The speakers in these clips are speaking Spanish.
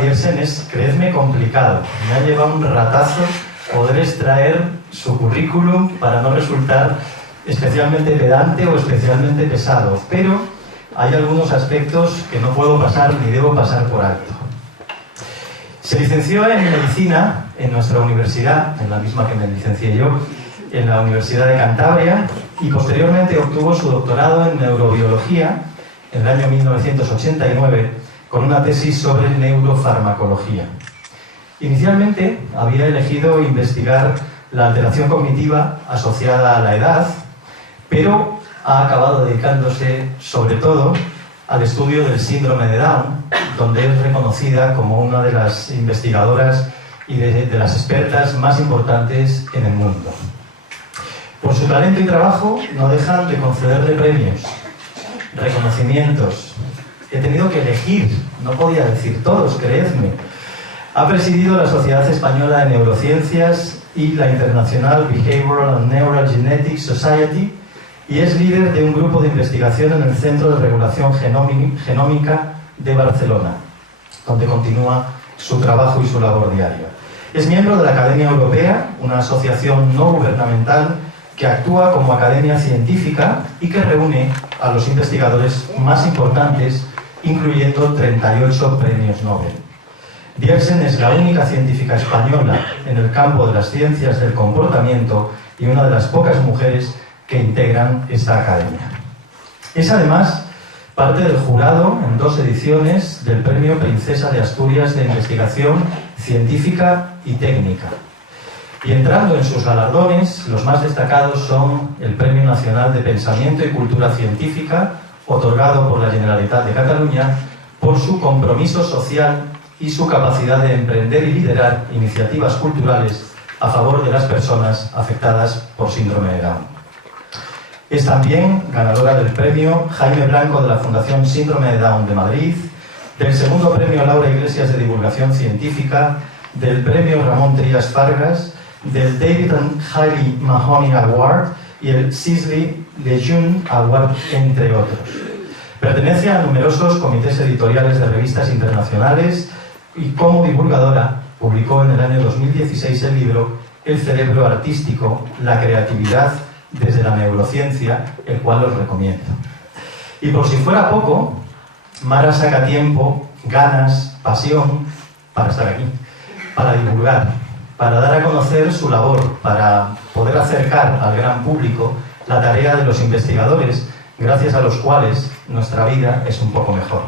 Diersen es, creedme, complicado. Me ha llevado un ratazo poder extraer su currículum para no resultar especialmente pedante o especialmente pesado, pero hay algunos aspectos que no puedo pasar ni debo pasar por alto. Se licenció en Medicina en nuestra universidad, en la misma que me licencié yo, en la Universidad de Cantabria, y posteriormente obtuvo su doctorado en Neurobiología en el año 1989 con una tesis sobre neurofarmacología. Inicialmente había elegido investigar la alteración cognitiva asociada a la edad, pero ha acabado dedicándose sobre todo al estudio del síndrome de Down, donde es reconocida como una de las investigadoras y de las expertas más importantes en el mundo. Por su talento y trabajo no dejan de concederle premios, reconocimientos. He tenido que elegir, no podía decir todos, creedme. Ha presidido la Sociedad Española de Neurociencias y la International Behavioral and Neurogenetics Society, y es líder de un grupo de investigación en el Centro de Regulación Genómica de Barcelona, donde continúa su trabajo y su labor diaria. Es miembro de la Academia Europea, una asociación no gubernamental que actúa como academia científica y que reúne a los investigadores más importantes, incluyendo 38 premios Nobel. Diersen es la única científica española en el campo de las ciencias del comportamiento y una de las pocas mujeres que integran esta academia. Es además parte del jurado en 2 ediciones del Premio Princesa de Asturias de Investigación Científica y Técnica. Y entrando en sus galardones, los más destacados son el Premio Nacional de Pensamiento y Cultura Científica, otorgado por la Generalitat de Cataluña, por su compromiso social y su capacidad de emprender y liderar iniciativas culturales a favor de las personas afectadas por síndrome de Down. Es también ganadora del premio Jaime Blanco de la Fundación Síndrome de Down de Madrid, del segundo premio Laura Iglesias de Divulgación Científica, del premio Ramón Trías Fargas, del David and Hailey Mahoney Award y el Sisley Lejeune Award, entre otros. Pertenece a numerosos comités editoriales de revistas internacionales y como divulgadora publicó en el año 2016 el libro El cerebro artístico, la creatividad desde la neurociencia, el cual os recomiendo. Y por si fuera poco, Mara saca tiempo, ganas, pasión para estar aquí, para divulgar, para dar a conocer su labor, para poder acercar al gran público la tarea de los investigadores, gracias a los cuales nuestra vida es un poco mejor.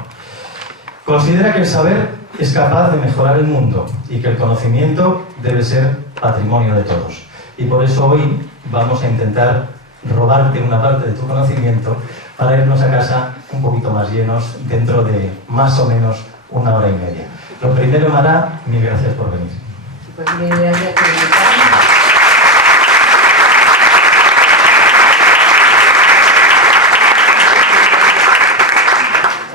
Considera que el saber es capaz de mejorar el mundo y que el conocimiento debe ser patrimonio de todos. Y por eso hoy vamos a intentar robarte una parte de tu conocimiento para irnos a casa un poquito más llenos dentro de más o menos 1 hora y media. Lo primero, Mara, mil gracias por venir. Pues mil gracias por invitarme.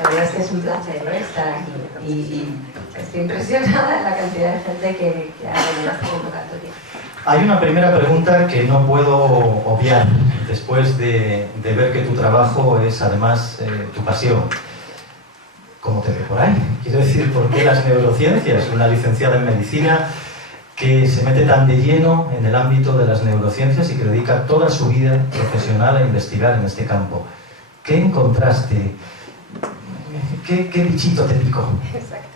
La verdad es que es un placer estar aquí y estoy impresionada de la cantidad de gente que ha venido a esta convocatoria. Hay una primera pregunta que no puedo obviar después de ver que tu trabajo es además tu pasión. ¿Cómo te ve por ahí? Quiero decir, ¿por qué las neurociencias? Una licenciada en medicina que se mete tan de lleno en el ámbito de las neurociencias y que dedica toda su vida profesional a investigar en este campo. ¿Qué encontraste? ¿Qué bichito te picó? Exacto.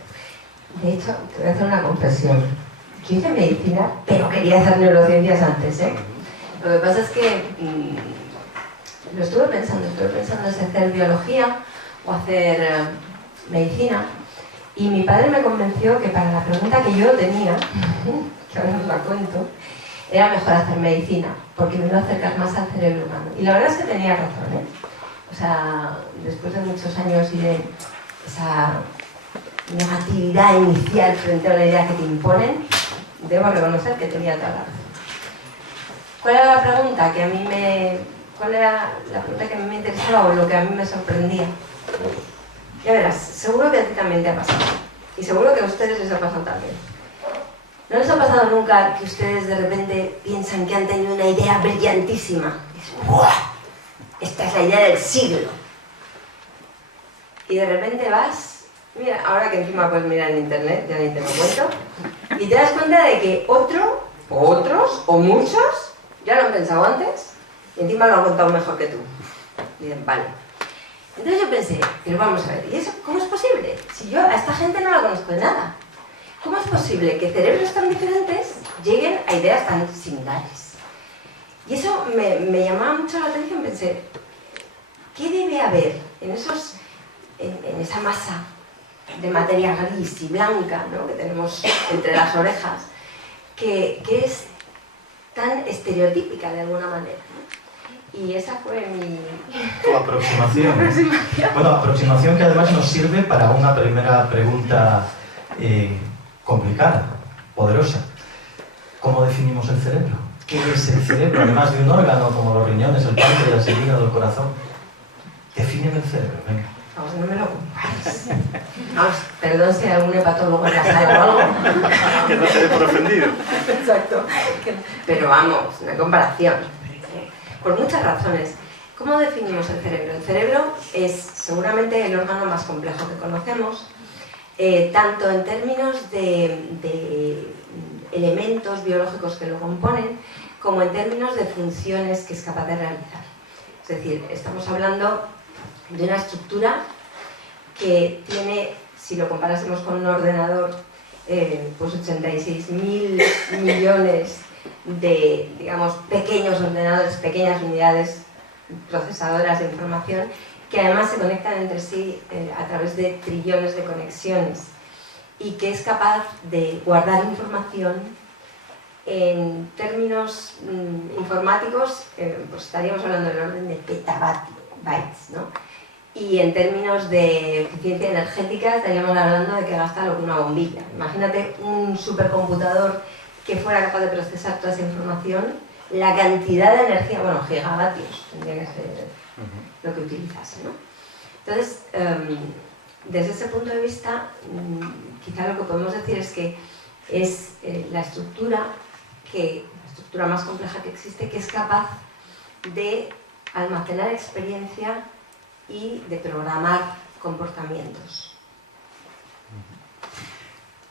De hecho, te voy a hacer una confesión. Yo hice medicina, pero quería hacer neurociencias antes, ¿eh? Lo que pasa es que lo estuve pensando en hacer biología o hacer medicina, y mi padre me convenció que para la pregunta que yo tenía, que ahora os la cuento, era mejor hacer medicina, porque me iba a acercar más al cerebro humano. Y la verdad es que tenía razón, ¿eh? O sea, después de muchos años y de esa negatividad inicial frente a la idea que te imponen, debo reconocer que tenía toda la razón. ¿Cuál era la pregunta que a mí cuál era la pregunta que a mí me interesaba o lo que a mí me sorprendía? Ya verás, seguro que a ti también te ha pasado. Y seguro que a ustedes les ha pasado también. ¿No les ha pasado nunca que ustedes de repente piensan que han tenido una idea brillantísima? Y dicen, ¡buah! Esta es la idea del siglo. Y de repente vas Mira, ahora que encima puedes mirar en internet, ya ni te lo cuento, y te das cuenta de que otro, o otros, o muchos, ya lo han pensado antes, y encima lo han contado mejor que tú. Y dicen, vale. Entonces yo pensé, pero vamos a ver, ¿y eso cómo es posible? Si yo a esta gente no la conozco de nada. ¿Cómo es posible que cerebros tan diferentes lleguen a ideas tan similares? Y eso me llamaba mucho la atención, pensé, ¿qué debe haber en esa masa de materia gris y blanca, ¿no?, que tenemos entre las orejas, que es tan estereotípica de alguna manera, ¿no? Y esa fue tu aproximación. Bueno, aproximación que además nos sirve para una primera pregunta complicada, poderosa. ¿Cómo definimos el cerebro? ¿Qué es el cerebro? Además de un órgano como los riñones, el páncreas, el hígado, el corazón. Definen el cerebro, venga. Vamos, no me lo compares. Vamos, perdón si hay algún hepatólogo en la sala o algo. Que no se dé por ofendido. Exacto. Pero vamos, una comparación. Por muchas razones. ¿Cómo definimos el cerebro? El cerebro es seguramente el órgano más complejo que conocemos, tanto en términos de elementos biológicos que lo componen, como en términos de funciones que es capaz de realizar. Es decir, estamos hablando de una estructura que tiene, si lo comparásemos con un ordenador, pues 86.000 millones de, digamos, pequeños ordenadores, pequeñas unidades procesadoras de información, que además se conectan entre sí a través de trillones de conexiones, y que es capaz de guardar información. En términos informáticos, pues estaríamos hablando del orden de petabytes, ¿no? Y en términos de eficiencia energética estaríamos hablando de que gasta lo que una bombilla. Imagínate un supercomputador que fuera capaz de procesar toda esa información, la cantidad de energía, bueno, gigavatios tendría que ser lo que utilizase, ¿no? Entonces, desde ese punto de vista, quizá lo que podemos decir es que es la estructura más compleja que existe, que es capaz de almacenar experiencia y de programar comportamientos.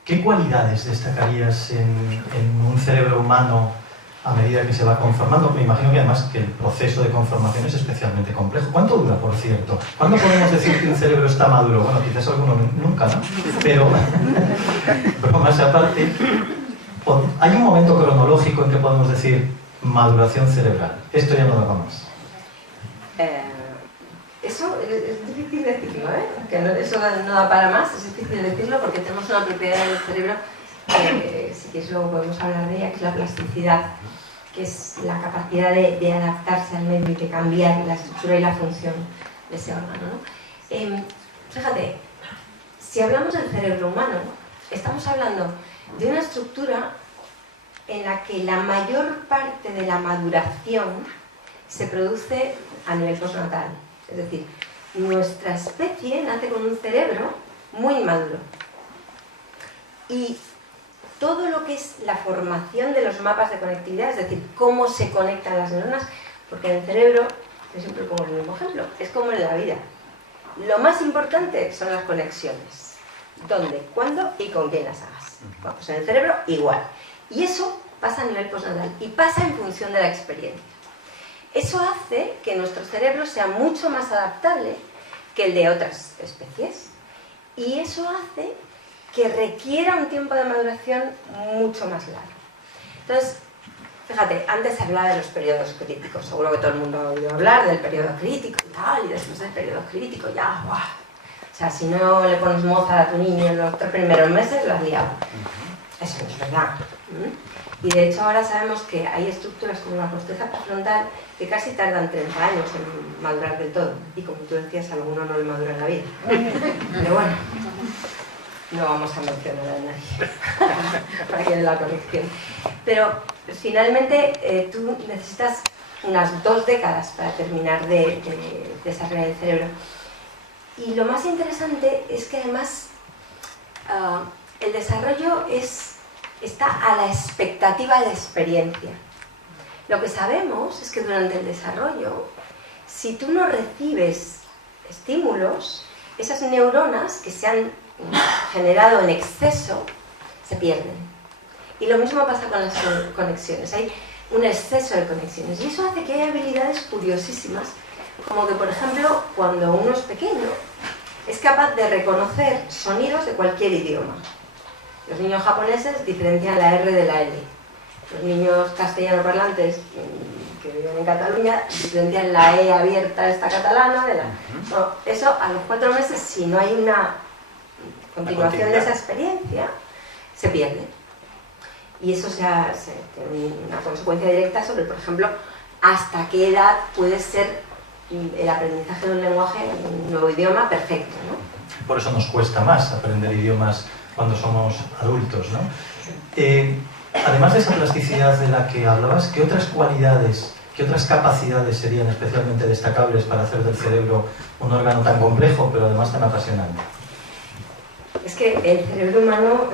¿Qué cualidades destacarías en un cerebro humano a medida que se va conformando? Me imagino que además que el proceso de conformación es especialmente complejo. ¿Cuánto dura, por cierto? ¿Cuándo podemos decir que un cerebro está maduro? Bueno, quizás alguno nunca, ¿no? Pero, bromas aparte, ¿hay un momento cronológico en que podemos decir maduración cerebral? Esto ya no da para más. Eso es difícil decirlo, ¿eh? Que eso no da para más, es difícil decirlo porque tenemos una propiedad del cerebro que, si quieres, luego podemos hablar de ella, que es la plasticidad, que es la capacidad de adaptarse al medio y de cambiar la estructura y la función de ese órgano, ¿no? Fíjate, si hablamos del cerebro humano, estamos hablando de una estructura en la que la mayor parte de la maduración se produce a nivel postnatal. Es decir, nuestra especie nace con un cerebro muy inmaduro. Y todo lo que es la formación de los mapas de conectividad, es decir, cómo se conectan las neuronas, porque en el cerebro, yo siempre pongo el mismo ejemplo, es como en la vida. Lo más importante son las conexiones. ¿Dónde, cuándo y con quién las hagas? Bueno, pues en el cerebro igual. Y eso pasa a nivel postnatal y pasa en función de la experiencia. Eso hace que nuestro cerebro sea mucho más adaptable que el de otras especies. Y eso hace que requiera un tiempo de maduración mucho más largo. Entonces, fíjate, antes se hablaba de los periodos críticos. Seguro que todo el mundo ha oído hablar del periodo crítico y tal, y después del periodo crítico ya, ¡guau! O sea, si no le pones Mozart a tu niño en los 3 primeros meses, lo has liado. Eso no es verdad. Y de hecho ahora sabemos que hay estructuras como la corteza prefrontal que casi tardan 30 años en madurar del todo. Y como tú decías, a alguno no le madura en la vida. Pero bueno, no vamos a mencionar a nadie para que dé la corrección. Pero finalmente tú necesitas unas 2 décadas para terminar de desarrollar el cerebro. Y lo más interesante es que además el desarrollo está a la expectativa de experiencia. Lo que sabemos es que durante el desarrollo, si tú no recibes estímulos, esas neuronas que se han generado en exceso se pierden. Y lo mismo pasa con las conexiones. Hay un exceso de conexiones. Y eso hace que haya habilidades curiosísimas, como que, por ejemplo, cuando uno es pequeño, es capaz de reconocer sonidos de cualquier idioma. Los niños japoneses diferencian la R de la L. Los niños castellano parlantes que viven en Cataluña diferencian la E abierta, esta catalana, de la... Bueno, eso a los 4 meses, si no hay una continuación de esa experiencia, se pierde. Y eso tiene una consecuencia directa sobre, por ejemplo, hasta qué edad puede ser el aprendizaje de un lenguaje, un nuevo idioma, perfecto, ¿no? Por eso nos cuesta más aprender idiomas cuando somos adultos, ¿no? Además de esa plasticidad de la que hablabas, ¿qué otras cualidades, qué otras capacidades serían especialmente destacables para hacer del cerebro un órgano tan complejo, pero además tan apasionante? Es que el cerebro humano,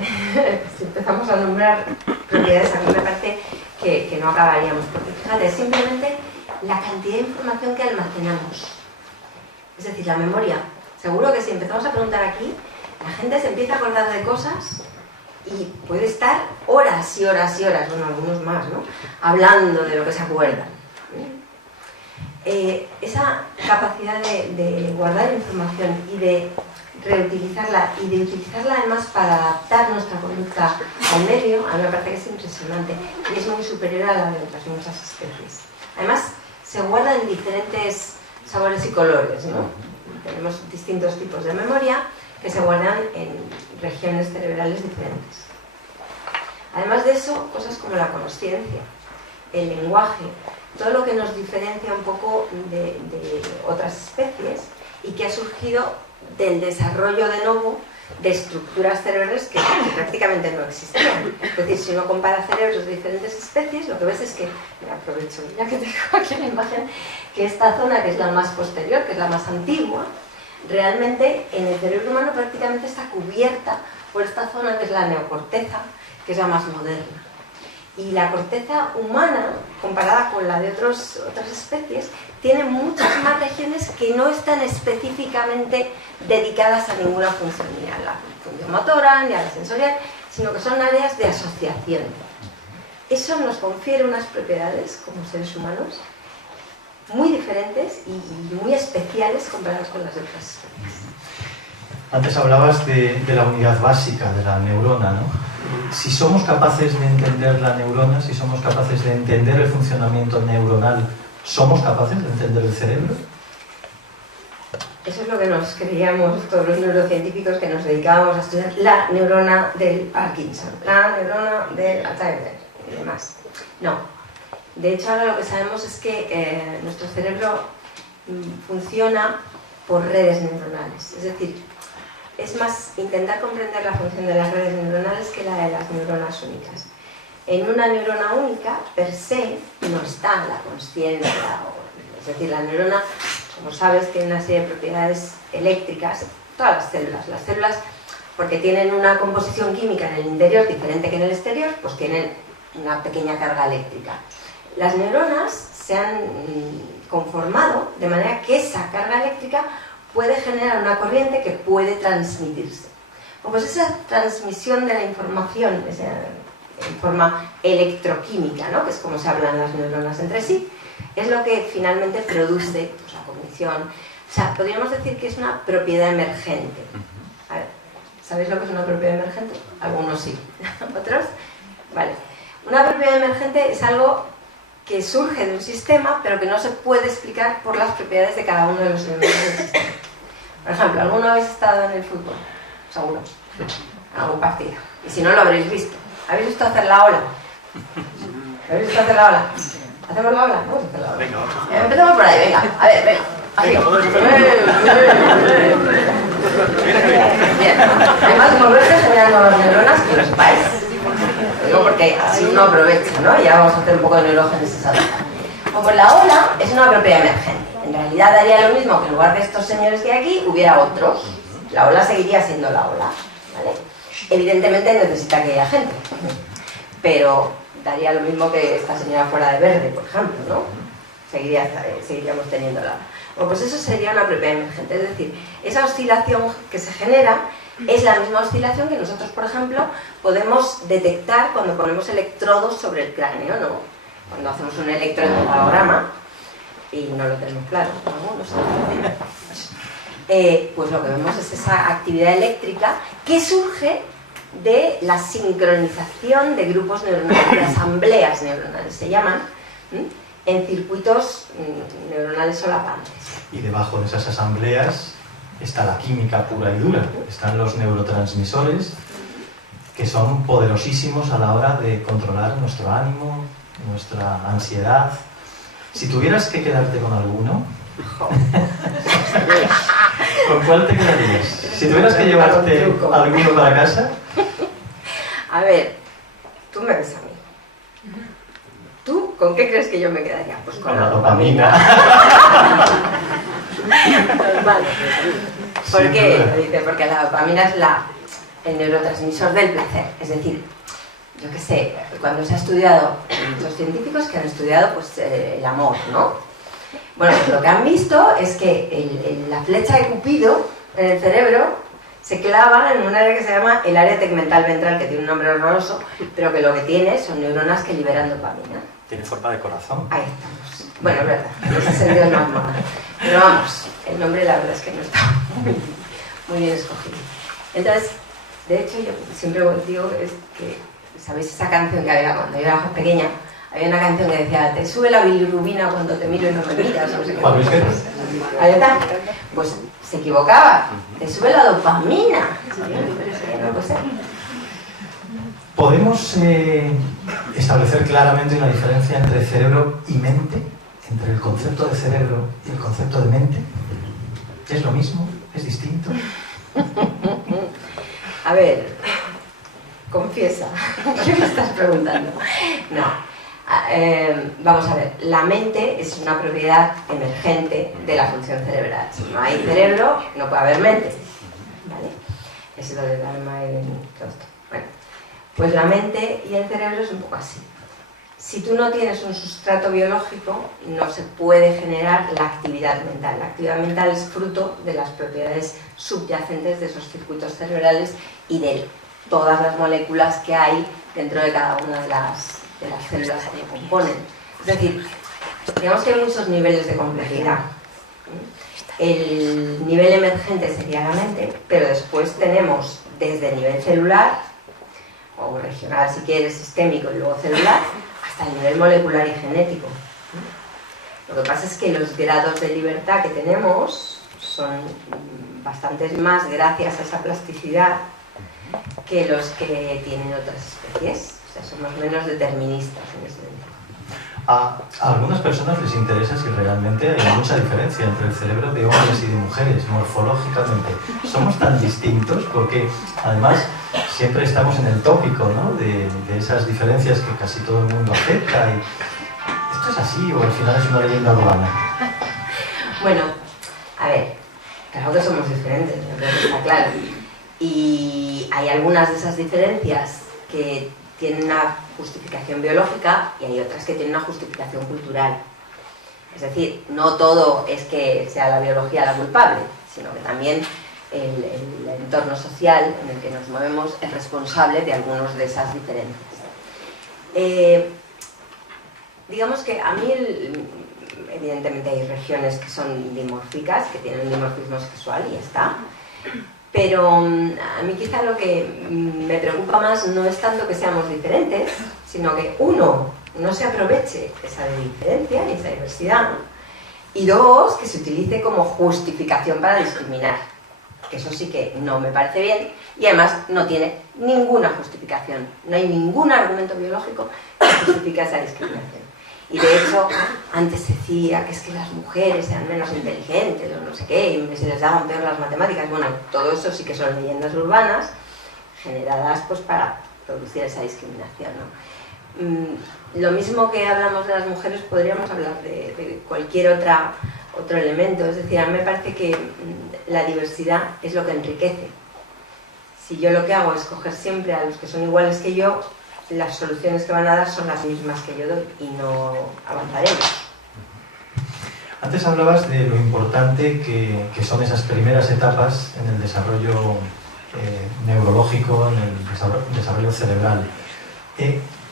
si empezamos a nombrar propiedades, a mí me parece que no acabaríamos, porque fíjate, simplemente la cantidad de información que almacenamos. Es decir, la memoria. Seguro que si empezamos a preguntar aquí, la gente se empieza a acordar de cosas y puede estar horas y horas y horas, bueno, algunos más, ¿no?, hablando de lo que se acuerdan. Esa capacidad de guardar información y de reutilizarla y de utilizarla además para adaptar nuestra conducta al medio, a mí me parece que es impresionante y es muy superior a la de otras muchas especies. Además, se guarda en diferentes sabores y colores, ¿no? Tenemos distintos tipos de memoria que se guardan en regiones cerebrales diferentes. Además de eso, cosas como la consciencia, el lenguaje, todo lo que nos diferencia un poco de otras especies y que ha surgido del desarrollo de nuevo de estructuras cerebrales que prácticamente no existían. Es decir, si uno compara cerebros de diferentes especies, lo que ves es que, me aprovecho ya que tengo aquí la imagen, que esta zona, que es la más posterior, que es la más antigua, realmente en el cerebro humano prácticamente está cubierta por esta zona que es la neocorteza, que es la más moderna. Y la corteza humana, comparada con la de otras especies, tiene muchas más regiones que no están específicamente dedicadas a ninguna función, ni a la función motora, ni a la sensorial, sino que son áreas de asociación. Eso nos confiere unas propiedades como seres humanos muy diferentes y muy especiales comparadas con las de otras especies. Antes hablabas de la unidad básica de la neurona, ¿no? Si somos capaces de entender la neurona, si somos capaces de entender el funcionamiento neuronal, ¿somos capaces de entender el cerebro? Eso es lo que nos creíamos todos los neurocientíficos que nos dedicábamos a estudiar la neurona del Parkinson, la neurona del Alzheimer y demás. No. De hecho, ahora lo que sabemos es que nuestro cerebro funciona por redes neuronales. Es decir, es más intentar comprender la función de las redes neuronales que la de las neuronas únicas. En una neurona única, per se, no está la consciencia. Es decir, la neurona, como sabes, tiene una serie de propiedades eléctricas, todas las células, porque tienen una composición química en el interior diferente que en el exterior, pues tienen una pequeña carga eléctrica. Las neuronas se han conformado de manera que esa carga eléctrica puede generar una corriente que puede transmitirse. Pues esa transmisión de la información en forma electroquímica, ¿no?, que es como se hablan las neuronas entre sí, es lo que finalmente produce pues, la cognición. O sea, podríamos decir que es una propiedad emergente. A ver, ¿sabéis lo que es una propiedad emergente? Algunos sí. ¿Otros? Vale. Una propiedad emergente es algo que surge de un sistema, pero que no se puede explicar por las propiedades de cada uno de los elementos del sistema. Por ejemplo, ¿alguno habéis estado en el fútbol? Seguro. En algún partido. Y si no, lo habréis visto. ¿Habéis visto hacer la ola? ¿Habéis visto hacer la ola? ¿Hacemos la ola? Vamos a hacer la ola. Venga, vamos. Empezamos por ahí, venga. A ver, venga. Así. Bien. Además, moverse generando las neuronas, que lo sepáis. Lo digo porque así uno aprovecha, ¿no? Y ya vamos a hacer un poco de neurogénesis ahora. Como la ola es una propiedad emergente. En realidad daría lo mismo que en lugar de estos señores que hay aquí, hubiera otros. La ola seguiría siendo la ola, ¿vale? Evidentemente necesita que haya gente, pero daría lo mismo que esta señora fuera de verde, por ejemplo, ¿no? Seguiríamos teniéndola. Bueno, pues eso sería una propiedad emergente, es decir, esa oscilación que se genera Es la misma oscilación que nosotros, por ejemplo, podemos detectar cuando ponemos electrodos sobre el cráneo, ¿no? Cuando hacemos un electroencefalograma y no lo tenemos claro, algunos pues lo que vemos es esa actividad eléctrica que surge de la sincronización de grupos neuronales, de asambleas neuronales se llaman, en circuitos neuronales solapantes. Y debajo de esas asambleas está la química pura y dura, están los neurotransmisores que son poderosísimos a la hora de controlar nuestro ánimo, nuestra ansiedad. Si tuvieras que quedarte con alguno, ¿con cuál te quedarías? Si tuvieras que llevarte alguno para casa. A ver, tú me ves a mí. ¿Tú con qué crees que yo me quedaría? Pues con la dopamina. Normal. ¿Por qué? Dice, porque la dopamina es el neurotransmisor del placer. Es decir, yo qué sé, cuando se ha estudiado, muchos científicos que han estudiado pues, el amor, ¿no? Bueno, pues lo que han visto es que la flecha de Cupido en el cerebro se clava en un área que se llama el área tegmental ventral, que tiene un nombre horroroso, pero que lo que tiene son neuronas que liberan dopamina. Tiene forma de corazón. Ahí estamos. Bueno, es verdad, en ese sentido es más mono. Pero vamos, el nombre la verdad es que no está muy bien escogido. Entonces, de hecho, yo siempre digo es que, ¿sabéis esa canción que había cuando yo era pequeña? Había una canción que decía, te sube la bilirrubina cuando te miro y no me miras. No sé qué. Ahí está. Pues se equivocaba. Te sube la dopamina. No puede ser. ¿Podemos establecer claramente una diferencia entre cerebro y mente? ¿Entre el concepto de cerebro y el concepto de mente? ¿Es lo mismo? ¿Es distinto? A ver, confiesa. ¿Qué me estás preguntando? No. Vamos a ver, la mente es una propiedad emergente de la función cerebral. Si no hay cerebro, no puede haber mente. ¿Vale? Eso es lo del alma y todo esto. Bueno, pues la mente y el cerebro es un poco así. Si tú no tienes un sustrato biológico, no se puede generar la actividad mental. La actividad mental es fruto de las propiedades subyacentes de esos circuitos cerebrales y de todas las moléculas que hay dentro de cada una de las células que lo componen. Es decir, digamos que hay muchos niveles de complejidad. El nivel emergente sería la mente, pero después tenemos desde el nivel celular, o regional si quieres, sistémico y luego celular, hasta el nivel molecular y genético. Lo que pasa es que los grados de libertad que tenemos son bastantes más gracias a esa plasticidad que los que tienen otras especies. O sea, somos menos deterministas en ese sentido. A algunas personas les interesa si realmente hay mucha diferencia entre el cerebro de hombres y de mujeres, morfológicamente. Somos tan distintos porque, además, siempre estamos en el tópico, ¿no? de esas diferencias que casi todo el mundo acepta. Y ¿esto es así o al final es una leyenda urbana? Bueno, a ver, claro que somos diferentes, yo creo que está claro. Y hay algunas de esas diferencias que tienen una justificación biológica y hay otras que tienen una justificación cultural. Es decir, no todo es que sea la biología la culpable, sino que también el entorno social en el que nos movemos es responsable de algunas de esas diferencias. Digamos que a mí, evidentemente hay regiones que son dimórficas, que tienen un dimorfismo sexual y ya está. Pero a mí quizá lo que me preocupa más no es tanto que seamos diferentes, sino que uno, no se aproveche esa diferencia ni esa diversidad, y dos, que se utilice como justificación para discriminar. Eso sí que no me parece bien y además no tiene ninguna justificación, no hay ningún argumento biológico que justifique esa discriminación. Y de hecho, antes se decía que es que las mujeres eran menos inteligentes o no sé qué, y se les daban peor las matemáticas. Bueno, todo eso sí que son leyendas urbanas generadas pues para producir esa discriminación, ¿no? Lo mismo que hablamos de las mujeres, podríamos hablar de cualquier otro elemento. Es decir, a mí me parece que la diversidad es lo que enriquece. Si yo lo que hago es coger siempre a los que son iguales que yo, las soluciones que van a dar son las mismas que yo doy y no avanzaremos. Antes hablabas de lo importante que son esas primeras etapas en el desarrollo neurológico, en el desarrollo cerebral.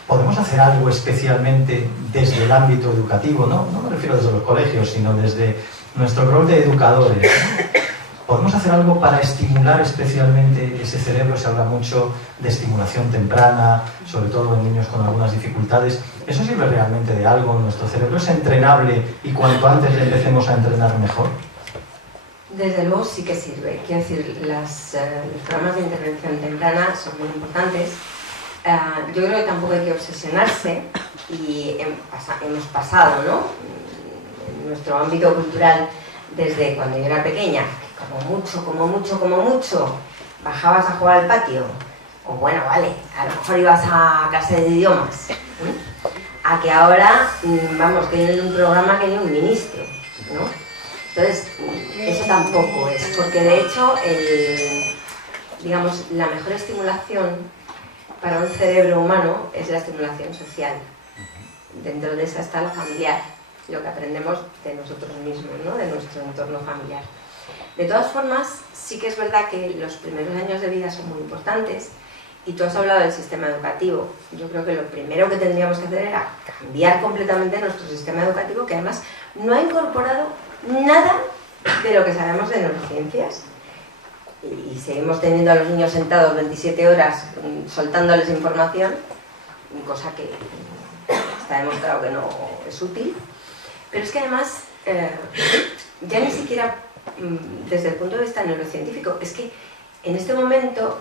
¿Podemos hacer algo especialmente desde el ámbito educativo? No me refiero desde los colegios, sino desde nuestro rol de educadores, ¿no? ¿Podemos hacer algo para estimular especialmente ese cerebro? Se habla mucho de estimulación temprana, sobre todo en niños con algunas dificultades. ¿Eso sirve realmente de algo? ¿Nuestro cerebro es entrenable y cuanto antes le empecemos a entrenar mejor? Desde luego sí que sirve. Quiero decir, los programas de intervención temprana son muy importantes. Yo creo que tampoco hay que obsesionarse y hemos pasado, ¿no? En nuestro ámbito cultural, desde cuando yo era pequeña, como mucho, bajabas a jugar al patio, o bueno, vale, a lo mejor ibas a clase de idiomas, a que ahora, vamos, que hay un programa que hay un ministro, ¿no? Entonces, eso tampoco es, porque de hecho, digamos, la mejor estimulación para un cerebro humano es la estimulación social. Dentro de esa está la familiar, lo que aprendemos de nosotros mismos, ¿no? De nuestro entorno familiar. De todas formas, sí que es verdad que los primeros años de vida son muy importantes y tú has hablado del sistema educativo. Yo creo que lo primero que tendríamos que hacer era cambiar completamente nuestro sistema educativo, que además no ha incorporado nada de lo que sabemos de neurociencias. Y seguimos teniendo a los niños sentados 27 horas soltándoles información, cosa que está demostrado que no es útil. Pero es que además, ya ni siquiera desde el punto de vista neurocientífico, es que en este momento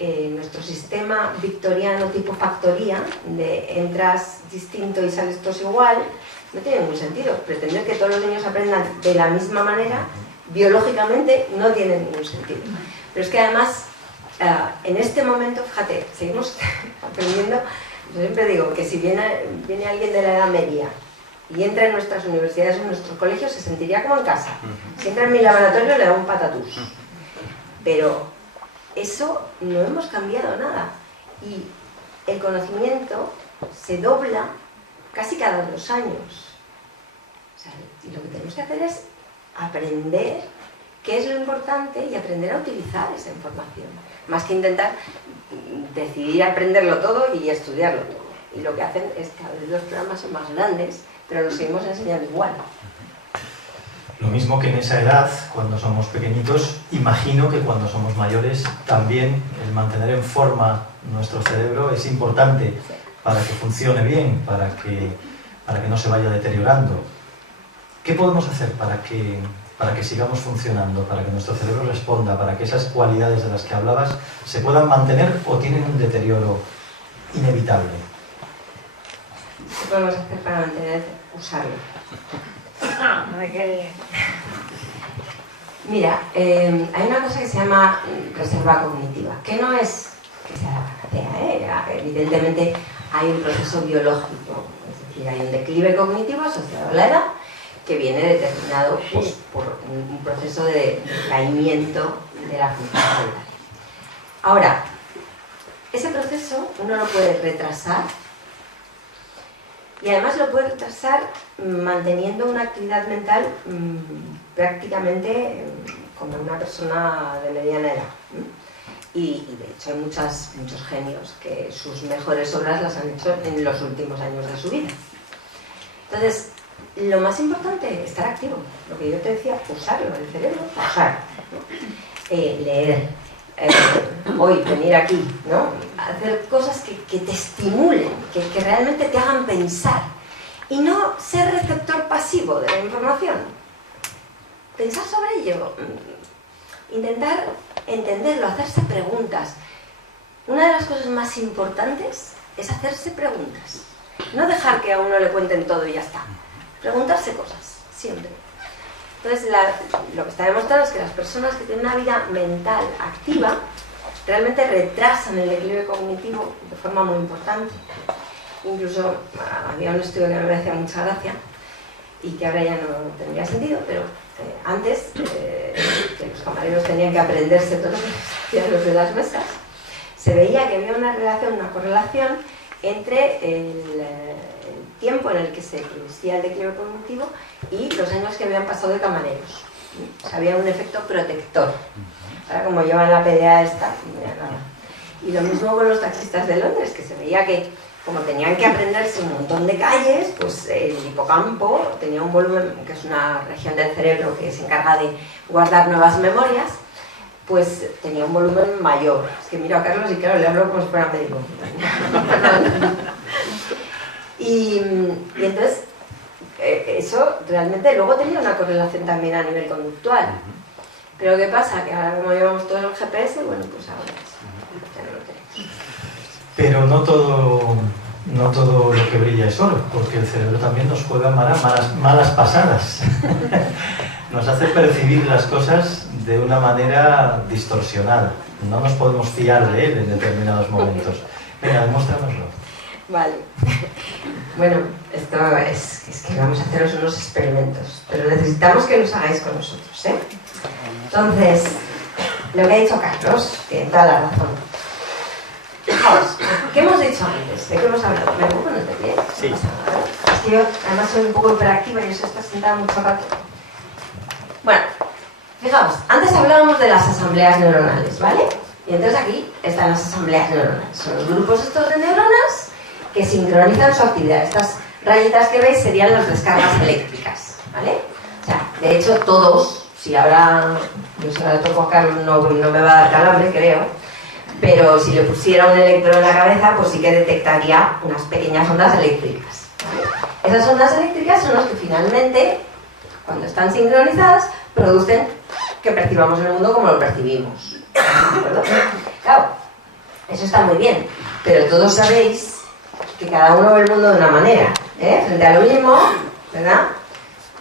nuestro sistema victoriano tipo factoría, de entras distinto y sales todos igual, no tiene ningún sentido. Pretender que todos los niños aprendan de la misma manera, biológicamente, no tiene ningún sentido. Pero es que además, en este momento, fíjate, seguimos aprendiendo. Yo siempre digo que si viene alguien de la Edad Media y entra en nuestras universidades o en nuestros colegios, se sentiría como en casa. Si entra en mi laboratorio, le da un patatús. Pero eso no hemos cambiado nada. Y el conocimiento se dobla casi cada 2 años. O sea, y lo que tenemos que hacer es aprender qué es lo importante y aprender a utilizar esa información. Más que intentar decidir aprenderlo todo y estudiarlo todo. Y lo que hacen es que a veces los programas son más grandes, pero los seguimos enseñando igual. Lo mismo que en esa edad, cuando somos pequeñitos, imagino que cuando somos mayores también el mantener en forma nuestro cerebro es importante para que funcione bien, para que no se vaya deteriorando. ¿Qué podemos hacer para que sigamos funcionando, para que nuestro cerebro responda, para que esas cualidades de las que hablabas se puedan mantener o tienen un deterioro inevitable? ¿Qué podemos hacer para mantener, usarlo? Mira, hay una cosa que se llama reserva cognitiva, que no es que sea la panacea, evidentemente hay un proceso biológico, es decir, hay un declive cognitivo asociado a la edad que viene determinado pues, por un proceso de decaimiento de la función cerebral. Ahora, ese proceso uno lo puede retrasar y además lo puede retrasar manteniendo una actividad mental prácticamente como una persona de mediana edad. Y de hecho hay muchos genios que sus mejores obras las han hecho en los últimos años de su vida. Entonces, lo más importante es estar activo. Lo que yo te decía, usarlo, el cerebro, usar, ¿no? Leer, hoy venir aquí, ¿no? Hacer cosas que te estimulen, que realmente te hagan pensar y no ser receptor pasivo de la información. Pensar sobre ello, intentar entenderlo, hacerse preguntas. Una de las cosas más importantes es hacerse preguntas, no dejar que a uno le cuenten todo y ya está. Preguntarse cosas, siempre. Entonces, lo que está demostrado es que las personas que tienen una vida mental activa realmente retrasan el declive cognitivo de forma muy importante. Incluso había un estudio que me hacía mucha gracia y que ahora ya no tendría sentido, pero antes que los camareros tenían que aprenderse todos los de las mesas, se veía que había una relación, una correlación entre el tiempo en el que se producía el declive cognitivo y los años que habían pasado de camareros. O sea, había un efecto protector. Ahora como llevan la PDA esta, mira, nada. Y lo mismo con los taxistas de Londres, que se veía que como tenían que aprenderse un montón de calles, pues el hipocampo tenía un volumen, que es una región del cerebro que se encarga de guardar nuevas memorias, pues tenía un volumen mayor. Es que miro a Carlos y claro, le hablo como si fuera médico. y entonces, eso realmente luego tenía una correlación también a nivel conductual. Pero ¿qué pasa? Que ahora como llevamos todo el GPS, bueno, pues ahora ya no lo tenemos. Pero no todo lo que brilla es oro, porque el cerebro también nos juega malas pasadas. Nos hace percibir las cosas de una manera distorsionada. No nos podemos fiar de él en determinados momentos. Venga, demuéstranoslo. Vale. Bueno, esto es que vamos a haceros unos experimentos, pero necesitamos que los hagáis con nosotros, ¿eh? Entonces, lo que ha dicho Carlos, que da la razón. Fijaos, ¿qué hemos dicho antes? ¿De qué hemos hablado? ¿Me puedo poner de pie? Sí. Es que yo además soy un poco hiperactiva y eso está sentada mucho rato. Bueno, fijaos, antes hablábamos de las asambleas neuronales, ¿vale? Y entonces aquí están las asambleas neuronales. Son los grupos estos de neuronas que sincronizan su actividad. Estas rayitas que veis serían las descargas eléctricas, ¿vale? O sea, de hecho todos, si ahora, yo si ahora toco a Carlos no me va a dar calambre, creo, pero si le pusiera un electrodo en la cabeza, pues sí que detectaría unas pequeñas ondas eléctricas, ¿vale? Esas ondas eléctricas son las que finalmente, cuando están sincronizadas, producen que percibamos el mundo como lo percibimos. ¿De acuerdo? Claro, eso está muy bien, pero todos sabéis que cada uno ve el mundo de una manera, ¿eh? Frente a lo mismo, ¿verdad?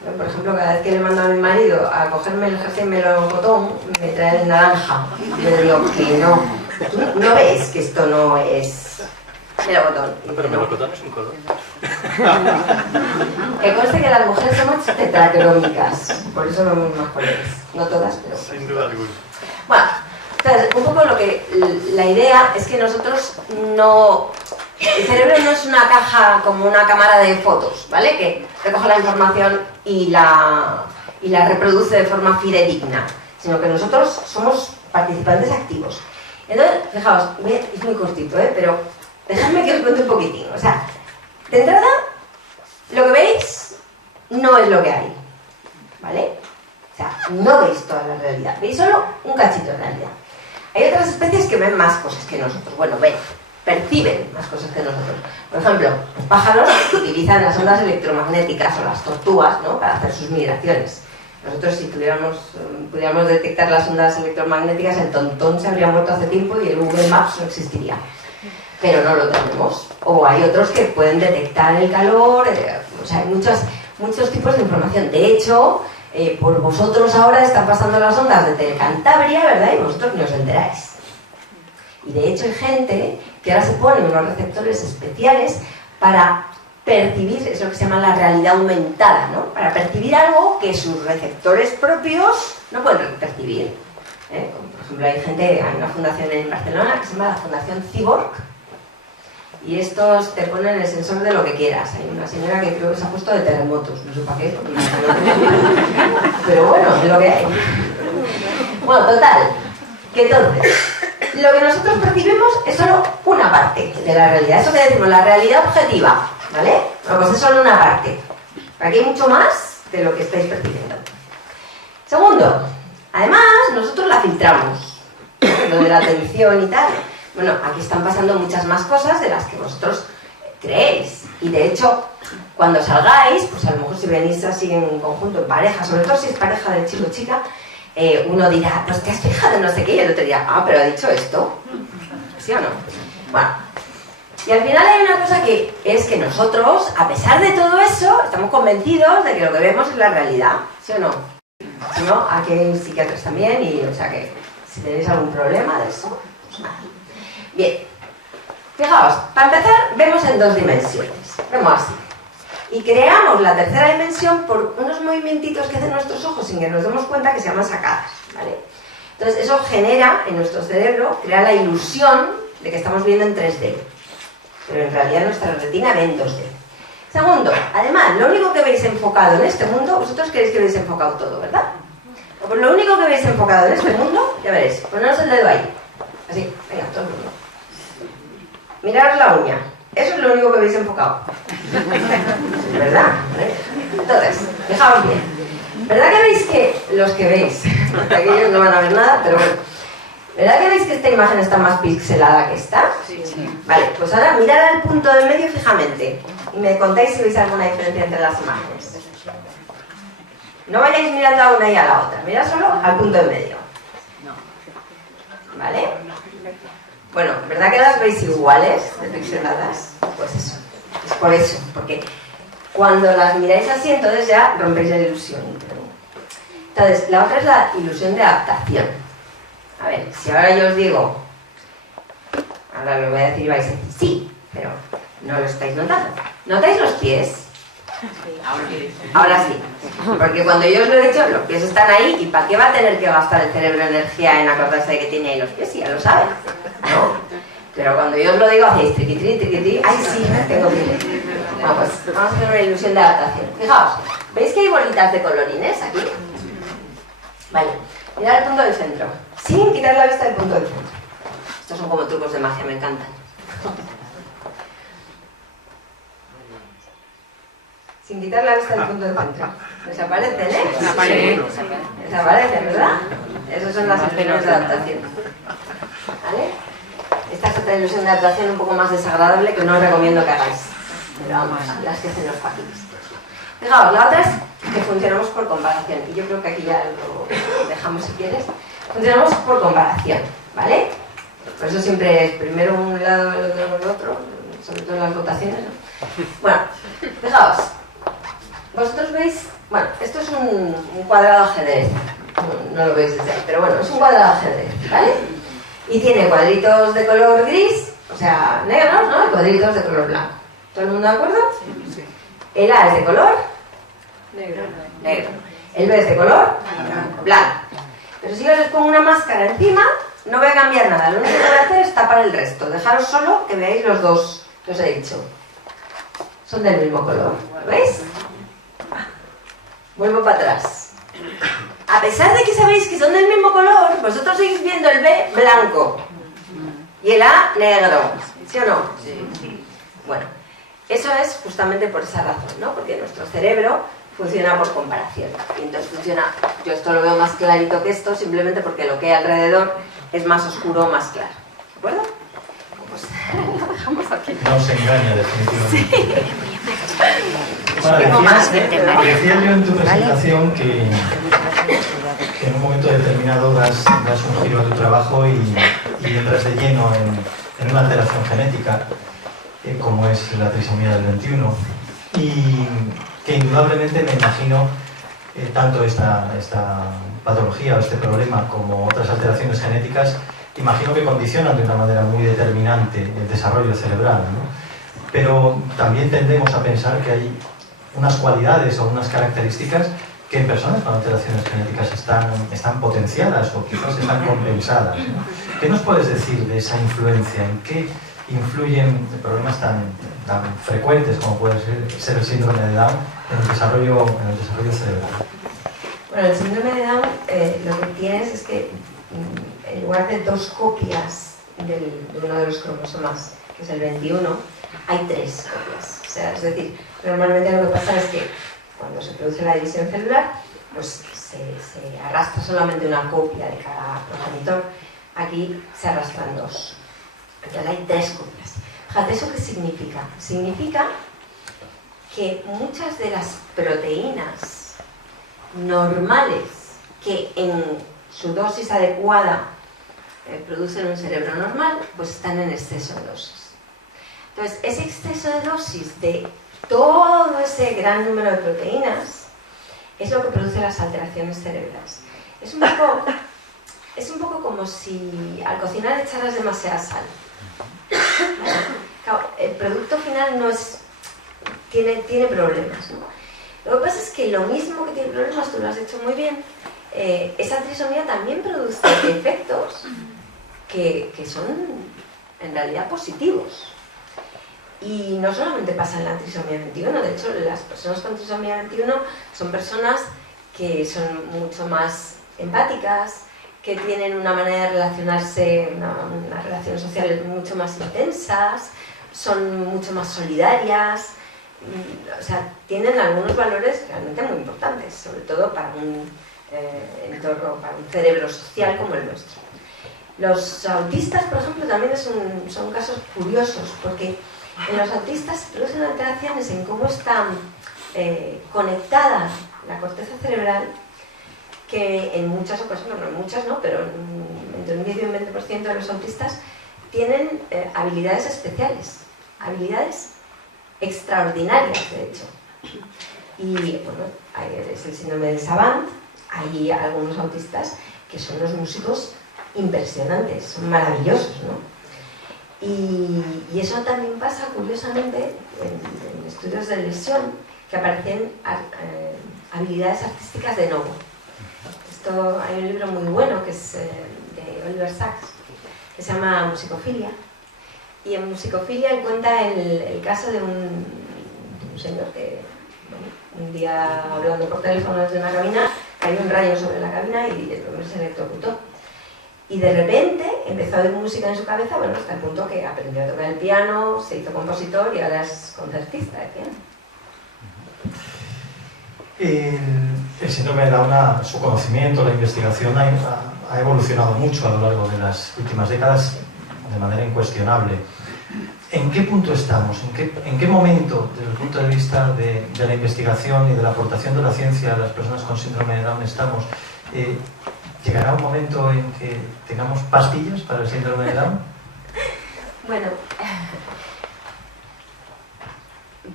Yo, por ejemplo, cada vez que le mando a mi marido a cogerme el jersey melocotón, me trae el naranja. Y yo le digo que no. ¿Tú no ves que esto no es melocotón? Pero melocotón es un color. Que conste que las mujeres somos tetracrómicas, por eso vemos más colores. No todas, pero... Sin duda alguna. Bueno, entonces, un poco la idea es que nosotros no... El cerebro no es una caja como una cámara de fotos, ¿vale? Que recoge la información y la reproduce de forma fidedigna, sino que nosotros somos participantes activos. Entonces, fijaos, es muy cortito, pero dejadme que os cuente un poquitín. O sea, de entrada, lo que veis no es lo que hay, ¿vale? O sea, no veis toda la realidad, veis solo un cachito de realidad. Hay otras especies que ven más cosas que nosotros, bueno, perciben más cosas que nosotros. Por ejemplo, los pájaros utilizan las ondas electromagnéticas o las tortugas, ¿no?, para hacer sus migraciones. Nosotros, si pudiéramos detectar las ondas electromagnéticas, el tontón se habría muerto hace tiempo y el Google Maps no existiría. Pero no lo tenemos. O hay otros que pueden detectar el calor, o sea, hay muchos tipos de información. De hecho, por vosotros ahora están pasando las ondas de Telecantabria, ¿verdad? Y vosotros ni os enteráis. Y de hecho hay gente que ahora se pone unos receptores especiales para percibir, es lo que se llama la realidad aumentada, ¿no? Para percibir algo que sus receptores propios no pueden percibir. Como por ejemplo hay una fundación en Barcelona que se llama la Fundación Cyborg, y estos te ponen el sensor de lo que quieras. Hay una señora que creo que se ha puesto de terremotos, no sé para qué, pero bueno, es lo que hay. Bueno, total, que entonces, lo que nosotros percibimos es solo una parte de la realidad. Eso que decimos, la realidad objetiva, ¿vale? Bueno, pues es solo una parte. Aquí hay mucho más de lo que estáis percibiendo. Segundo, además, nosotros la filtramos. Lo de la atención y tal. Bueno, aquí están pasando muchas más cosas de las que vosotros creéis. Y de hecho, cuando salgáis, pues a lo mejor si venís así en conjunto, en pareja, sobre todo si es pareja de chico o chica, uno dirá, pues te has fijado en no sé qué, y el otro dirá, pero ha dicho esto. ¿Sí o no? Bueno, y al final hay una cosa que es que nosotros, a pesar de todo eso, estamos convencidos de que lo que vemos es la realidad. ¿Sí o no? Si no, aquí hay psiquiatras también, y o sea que si tenéis algún problema de eso, pues nada. Bien, fijaos, para empezar, vemos en dos dimensiones. Vemos así. Y creamos la tercera dimensión por unos movimientitos que hacen nuestros ojos sin que nos demos cuenta, que se llaman sacadas, ¿vale? Entonces eso genera en nuestro cerebro, crea la ilusión de que estamos viendo en 3D, pero en realidad nuestra retina ve en 2D. Segundo, además, lo único que veis enfocado en este mundo, vosotros queréis que veis enfocado todo, ¿verdad? Pues lo único que veis enfocado en este mundo, ya veréis, poneros el dedo ahí. Así, venga, todo el mundo. Miraros la uña. Eso es lo único que veis enfocado. ¿Verdad? Entonces, fijaos bien. ¿Verdad que veis que los que veis, aquellos no van a ver nada, pero bueno, ¿verdad que veis que esta imagen está más pixelada que esta? Sí, sí. Vale, pues ahora mirad al punto del medio fijamente y me contáis si veis alguna diferencia entre las imágenes. No vayáis mirando a una y a la otra, mirad solo al punto del medio. ¿Vale? Bueno, ¿verdad que las veis iguales de pixeladas? Pues eso, es por eso, porque cuando las miráis así, entonces ya rompéis la ilusión. Entonces, la otra es la ilusión de adaptación. A ver, si ahora yo os digo, ahora lo voy a decir y vais a decir sí, pero no lo estáis notando. ¿Notáis los pies? Ahora sí, porque cuando yo os lo he dicho, los pies están ahí y ¿para qué va a tener que gastar el cerebro energía en acordarse de que tiene ahí los pies? Si ya lo sabe, ¿no? Pero cuando yo os lo digo, hacéis triqui-tri, triqui-tri, ¡ay sí, tengo pies! Bueno, pues vamos a hacer una ilusión de adaptación. Fijaos, ¿veis que hay bolitas de colorines aquí? Vale, mirad el punto del centro, sin quitar la vista del punto del centro. Estos son como trucos de magia, me encantan. Sin quitar la vista del punto del centro. Desaparecen, ¿eh? Desaparecen, ¿verdad? Esas son las ilusiones de adaptación. ¿Vale? Esta es otra ilusión de adaptación un poco más desagradable que no os recomiendo que hagáis. Pero vamos, las que hacen los paquines. Fijaos, la otra es que funcionamos por comparación. Y yo creo que aquí ya lo dejamos si quieres. Funcionamos por comparación, ¿vale? Por eso siempre es primero un lado, el otro, sobre todo en las votaciones, ¿no? Bueno, fijaos. Vosotros veis, bueno, esto es un cuadrado ajedrez, no lo veis desde ahí, pero bueno, es un cuadrado ajedrez, ¿vale? Y tiene cuadritos de color gris, o sea, negros, ¿no? Y cuadritos de color blanco. ¿Todo el mundo de acuerdo? Sí. El A es de color negro. El B es de color blanco. Pero si yo les pongo una máscara encima, no voy a cambiar nada. Lo único que voy a hacer es tapar el resto. Dejaros solo que veáis los dos que os he dicho. Son del mismo color, ¿veis? Vuelvo para atrás. A pesar de que sabéis que son del mismo color, vosotros seguís viendo el B blanco y el A negro, ¿sí o no? Sí. Bueno, eso es justamente por esa razón, ¿no? Porque nuestro cerebro funciona por comparación. Y entonces funciona, yo esto lo veo más clarito que esto, simplemente porque lo que hay alrededor es más oscuro o más claro. ¿De acuerdo? Pues lo dejamos aquí. No se engaña, definitivamente. Sí. Bueno, decía yo en tu presentación que en un momento determinado das un giro a tu trabajo y entras de lleno en una alteración genética, como es la trisomía del 21, y que indudablemente me imagino tanto esta patología o este problema como otras alteraciones genéticas, imagino que condicionan de una manera muy determinante el desarrollo cerebral, ¿no? Pero también tendemos a pensar que hay unas cualidades o unas características que en personas con alteraciones genéticas están potenciadas o quizás están compensadas, ¿no? ¿Qué nos puedes decir de esa influencia? ¿En qué influyen problemas tan frecuentes como puede ser el síndrome de Down en el desarrollo cerebral? Bueno, el síndrome de Down lo que tienes es que en lugar de 2 copias de uno de los cromosomas, que es el 21, hay 3 copias. O sea, es decir, normalmente lo que pasa es que cuando se produce la división celular, pues se arrastra solamente una copia de cada progenitor. Aquí se arrastran 2. Entonces hay 3 copias. Fíjate, ¿eso qué significa? Significa que muchas de las proteínas normales que en su dosis adecuada producen un cerebro normal, pues están en exceso de dosis. Entonces, ese exceso de dosis de todo ese gran número de proteínas es lo que produce las alteraciones cerebrales. Es un poco como si al cocinar echaras demasiada sal. Claro, el producto final no es, tiene problemas, ¿no? Lo que pasa es que lo mismo que tiene problemas, tú lo has hecho muy bien, esa trisomía también produce efectos que son en realidad positivos. Y no solamente pasa en la trisomía 21, de hecho las personas con trisomía 21 son personas que son mucho más empáticas, que tienen una manera de relacionarse, unas relaciones sociales mucho más intensas, son mucho más solidarias, o sea, tienen algunos valores realmente muy importantes, sobre todo para un entorno, para un cerebro social como el nuestro. Los autistas, por ejemplo, también son casos curiosos, porque en los autistas se producen alteraciones en cómo está conectada la corteza cerebral, que en muchas ocasiones, bueno, en muchas no, pero entre un 10 y un 20% de los autistas tienen habilidades especiales, habilidades extraordinarias, de hecho. Y bueno, es el síndrome de Savant. Hay algunos autistas que son unos músicos impresionantes, son maravillosos, ¿no? Y eso también pasa, curiosamente, en estudios de lesión, que aparecen habilidades artísticas de nuevo. Hay un libro muy bueno que es de Oliver Sacks, que se llama Musicofilia, y en Musicofilia él cuenta el caso de un señor que, bueno, un día hablando por teléfono desde una cabina, cayó un rayo sobre la cabina y el hombre se electrocutó. Y de repente empezó a oír música en su cabeza, bueno, hasta el punto que aprendió a tocar el piano, se hizo compositor y ahora es concertista de piano. El síndrome de Down, su conocimiento, la investigación ha evolucionado mucho a lo largo de las últimas décadas de manera incuestionable. ¿En qué punto estamos? ¿En qué momento, desde el punto de vista de la investigación y de la aportación de la ciencia a las personas con síndrome de Down estamos? ¿Llegará un momento en que tengamos pastillas para el síndrome de Down? Bueno,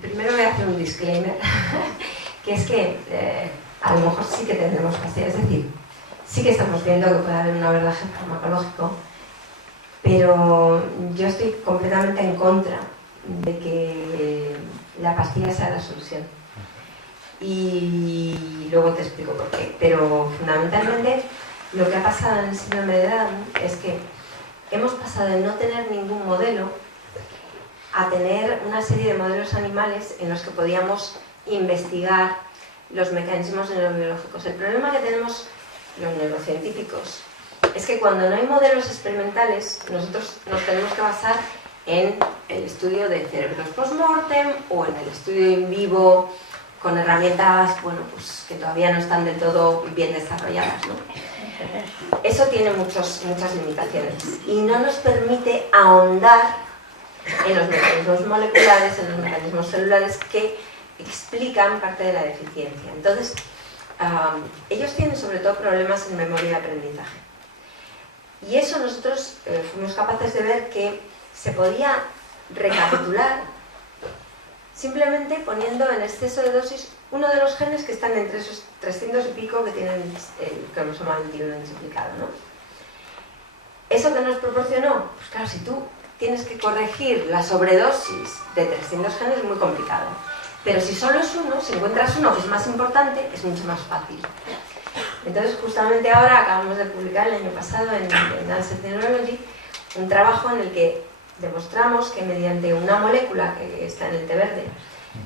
primero voy a hacer un disclaimer, que es que a lo mejor sí que tendremos pastillas, es decir, sí que estamos viendo que puede haber un abordaje farmacológico, pero yo estoy completamente en contra de que la pastilla sea la solución. Y luego te explico por qué. Pero fundamentalmente lo que ha pasado en el síndrome de Down es que hemos pasado de no tener ningún modelo a tener una serie de modelos animales en los que podíamos investigar los mecanismos neurobiológicos. El problema que tenemos los neurocientíficos es que cuando no hay modelos experimentales, nosotros nos tenemos que basar en el estudio de cerebros post-mortem o en el estudio in vivo con herramientas, bueno, pues que todavía no están del todo bien desarrolladas, ¿no? Eso tiene muchas limitaciones y no nos permite ahondar en los mecanismos moleculares, en los mecanismos celulares que explican parte de la deficiencia. Entonces, ellos tienen sobre todo problemas en memoria y aprendizaje. Y eso nosotros fuimos capaces de ver que se podía recapitular simplemente poniendo en exceso de dosis uno de los genes que están entre esos 300 y pico que tienen el cromosoma 21 duplicado, ¿no? ¿Eso que nos proporcionó? Pues claro, si tú tienes que corregir la sobredosis de 300 genes es muy complicado. Pero si solo es uno, si encuentras uno que es más importante, es mucho más fácil. Entonces, justamente ahora acabamos de publicar el año pasado en Lancet Neurology un trabajo en el que demostramos que mediante una molécula que está en el té verde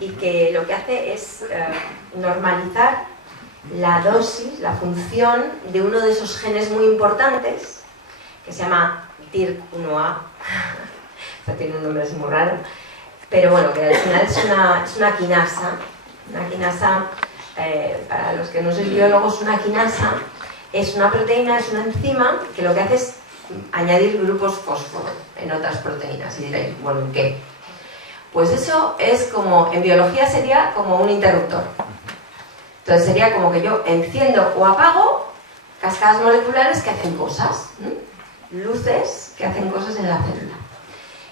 y que lo que hace es normalizar la dosis, la función de uno de esos genes muy importantes que se llama TIRC1A, tiene un nombre así muy raro, pero bueno, que al final es una quinasa. Una quinasa, para los que no sois biólogos, una quinasa es una proteína, es una enzima que lo que hace es añadir grupos fósforo en otras proteínas. Y diréis, bueno, ¿en qué? Pues eso es como, en biología sería como un interruptor. Entonces sería como que yo enciendo o apago cascadas moleculares que hacen cosas, luces que hacen cosas en la célula.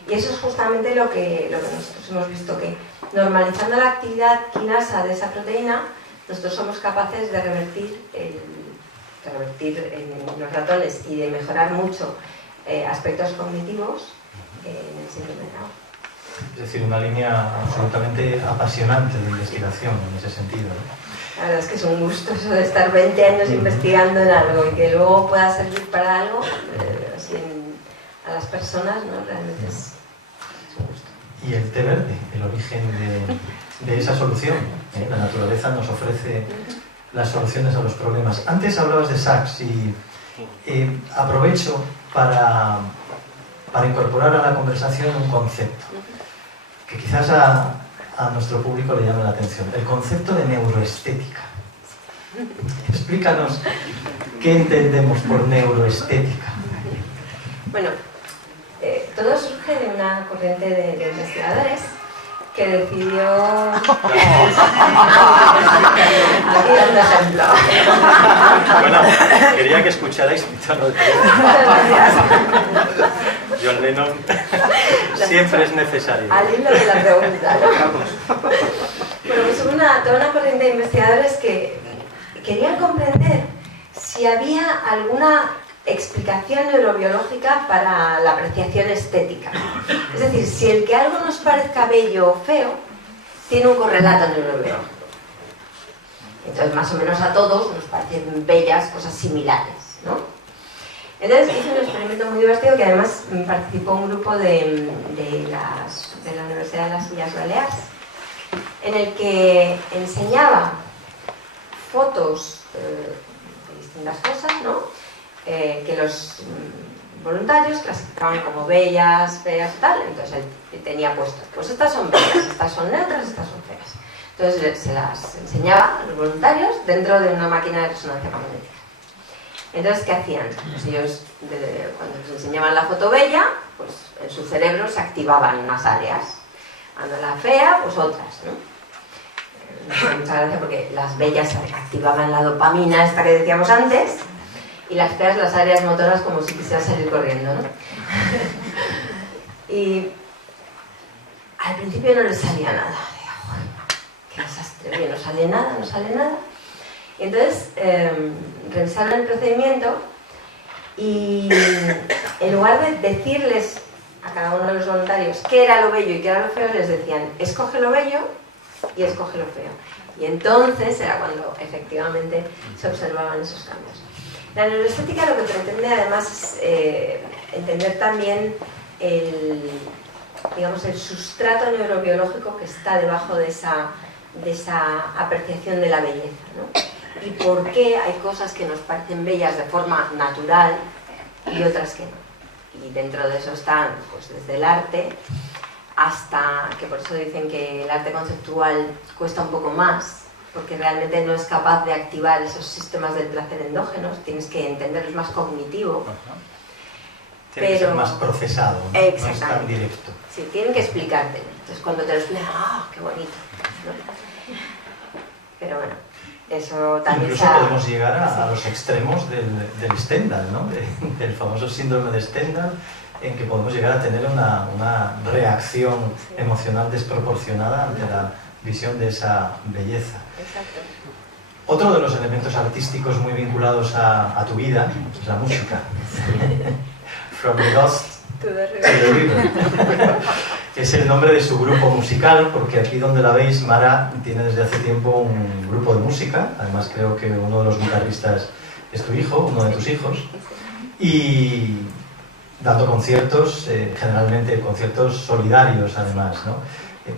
Y eso es justamente lo que nosotros hemos visto, que normalizando la actividad quinasa de esa proteína, nosotros somos capaces de revertir en los ratones y de mejorar mucho aspectos cognitivos en el síndrome de Down. Es decir, una línea absolutamente apasionante de investigación en ese sentido, ¿no? La verdad es que es un gusto eso de estar 20 años investigando en algo y que luego pueda servir para algo a las personas, ¿no? Realmente es un gusto. Y el té verde, el origen de esa solución. La naturaleza nos ofrece las soluciones a los problemas. Antes hablabas de Sachs y aprovecho para incorporar a la conversación un concepto que quizás a nuestro público le llame la atención. El concepto de neuroestética. Explícanos qué entendemos por neuroestética. Bueno, todo surge de una corriente de investigadores que decidió... Aquí hay un ejemplo. Bueno, quería que escucharais mi tono de voz. John Lennon siempre es necesario. Al hilo de la pregunta, ¿no? Bueno, pues hubo toda una corriente de investigadores que querían comprender si había alguna explicación neurobiológica para la apreciación estética. Es decir, si el que algo nos parezca bello o feo tiene un correlato neurobiológico. Entonces, más o menos a todos nos parecen bellas cosas similares, ¿no? Entonces hice un experimento muy divertido que además participó un grupo de la Universidad de las Illes Balears, en el que enseñaba fotos de distintas cosas, ¿no? Que los voluntarios clasificaban como bellas, feas y tal. Entonces él tenía puestos, pues estas son bellas, estas son neutras, estas son feas. Entonces se las enseñaba a los voluntarios dentro de una máquina de resonancia magnética. Entonces, ¿qué hacían? Pues ellos, cuando les enseñaban la foto bella, pues en su cerebro se activaban unas áreas. Cuando la fea, pues otras, ¿no? Me hace mucha gracia porque las bellas activaban la dopamina, esta que decíamos antes, y las feas las áreas motoras como si quisiera salir corriendo, ¿no? Y al principio no les salía nada. Digo, qué desastre, oye, no sale nada, no sale nada. Y entonces revisaron el procedimiento y en lugar de decirles a cada uno de los voluntarios qué era lo bello y qué era lo feo, les decían, escoge lo bello y escoge lo feo. Y entonces era cuando efectivamente se observaban esos cambios. La neuroestética lo que pretende además es entender también el sustrato neurobiológico que está debajo de esa apreciación de la belleza, ¿no? Y por qué hay cosas que nos parecen bellas de forma natural y otras que no. Y dentro de eso están, pues desde el arte hasta, que por eso dicen que el arte conceptual cuesta un poco más, porque realmente no es capaz de activar esos sistemas del placer endógenos, tienes que entenderlo, es más cognitivo. Tiene que ser más procesado, ¿no? No es tan directo. Sí, tienen que explicártelo. Entonces cuando te lo explican, ¡ah, qué bonito! ¿No? Pero bueno, eso también... Incluso podemos llegar a los extremos del Stendhal, ¿no? Del famoso síndrome de Stendhal, en que podemos llegar a tener una reacción emocional desproporcionada ante la visión de esa belleza. Exacto. Otro de los elementos artísticos muy vinculados a tu vida es la música. From the Lost to the River. Es el nombre de su grupo musical, porque aquí donde la veis, Mara tiene desde hace tiempo un grupo de música. Además creo que uno de los guitarristas es tu hijo, uno de tus hijos. Y dando conciertos, generalmente conciertos solidarios además, ¿no?